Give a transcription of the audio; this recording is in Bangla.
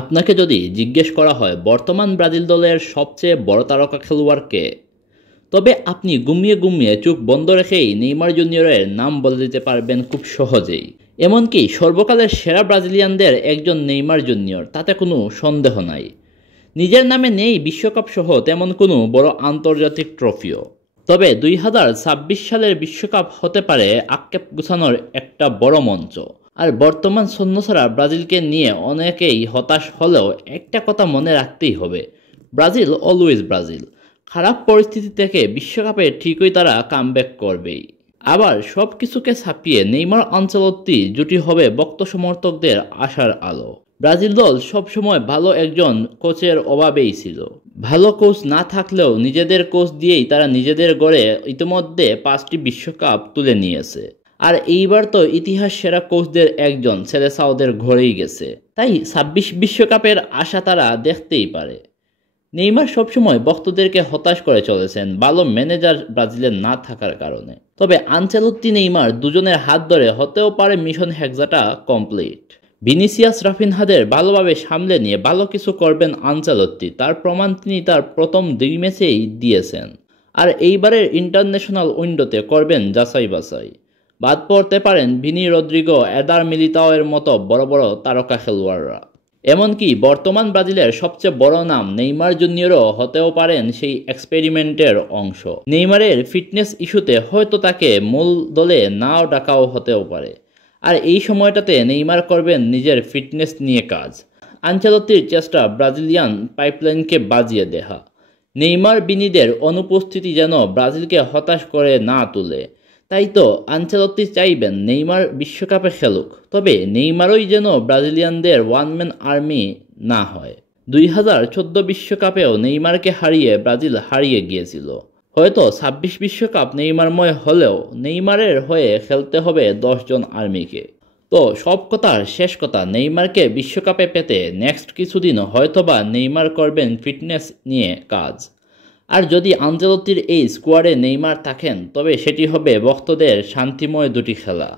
আপনাকে যদি জিজ্ঞেস করা হয় বর্তমান ব্রাজিল দলের সবচেয়ে বড় তারকা খেলোয়াড় কে, তবে আপনি ঘুমিয়ে ঘুমিয়ে চোখ বন্ধ রেখেই নেইমার জুনিয়রের নাম বলে দিতে পারবেন খুব সহজেই। এমনকি সর্বকালের সেরা ব্রাজিলিয়ানদের একজন নেইমার জুনিয়র, তাতে কোনো সন্দেহ নাই। নিজের নামে নেই বিশ্বকাপ সহ তেমন কোনো বড় আন্তর্জাতিক ট্রফিও, তবে 2026 সালের বিশ্বকাপ হতে পারে আক্ষেপ গুছানোর একটা বড় মঞ্চ। আর বর্তমান ছন্নছাড়া ব্রাজিলকে নিয়ে অনেকেই হতাশ হলেও একটা কথা মনে রাখতেই হবে, ব্রাজিল অলওয়েজ ব্রাজিল। খারাপ পরিস্থিতি থেকে বিশ্বকাপে ঠিকই তারা কামব্যাক করবেই। আবার সব কিছুকে ছাপিয়ে নেইমার আনচেলত্তি জুটি হবে ভক্ত সমর্থকদের আশার আলো। ব্রাজিল দল সবসময় ভালো একজন কোচের অভাবেই ছিল। ভালো কোচ না থাকলেও নিজেদের কোচ দিয়েই তারা নিজেদের গড়ে ইতিমধ্যে 5টি বিশ্বকাপ তুলে নিয়েছে। আর এইবার তো ইতিহাস সেরা কোচদের একজন সেলেসাওদের ঘরেই গেছে, তাই 26 বিশ্বকাপের আশা তারা দেখতেই পারে। নেইমার সবসময় ভক্তদেরকে হতাশ করে চলেছেন ভালো ম্যানেজার ব্রাজিলের না থাকার কারণে। তবে আনচেলত্তি নেইমার দুজনের হাত ধরে হতেও পারে মিশন হেক্সাটা কমপ্লিট। ভিনিসিয়াস রাফিনহাদের ভালোভাবে সামলে নিয়ে ভালো কিছু করবেন আনচেলত্তি, তার প্রমাণ তিনি তার প্রথম 2 ম্যাচেই দিয়েছেন। আর এইবারের ইন্টারন্যাশনাল উইন্ডোতে করবেন যাচাই বাছাই। বাদ পড়তে পারেন ভিনি, রদ্রিগো, এদার মিলিতাওয়ের মতো বড় বড় তারকা খেলোয়াড়রা। এমনকি বর্তমান ব্রাজিলের সবচেয়ে বড় নাম নেইমার জুনিয়রও হতেও পারেন সেই এক্সপেরিমেন্টের অংশ। নেইমারের ফিটনেস ইস্যুতে হয়তো তাকে মূল দলে নাও ডাকাও হতেও পারে। আর এই সময়টাতে নেইমার করবেন নিজের ফিটনেস নিয়ে কাজ। আনচেলত্তির চেষ্টা ব্রাজিলিয়ান পাইপলাইনকে বাজিয়ে দেখা। নেইমার বিনিদের অনুপস্থিতি যেন ব্রাজিলকে হতাশ করে না তুলে। তাই তো আনচেলত্তি চাইবেন নেইমার বিশ্বকাপে খেলুক, তবে নেইমারই যেন ব্রাজিলিয়ানদের ওয়ানম্যান আর্মি না হয়। 2014 বিশ্বকাপেও নেইমারকে হারিয়ে ব্রাজিল হারিয়ে গিয়েছিল। হয়তো 26 বিশ্বকাপ নেইমারময় হলেও নেইমারের হয়ে খেলতে হবে 10 জন আর্মিকে। তো সব কথার শেষ কথা, নেইমারকে বিশ্বকাপে পেতে নেক্সট কিছুদিন হয়তোবা নেইমার করবেন ফিটনেস নিয়ে কাজ। আর যদি আনচেলত্তির এই স্কোয়াডে নেইমার থাকেন তবে সেটি হবে ভক্তদের শান্তিময় দুটি খেলা।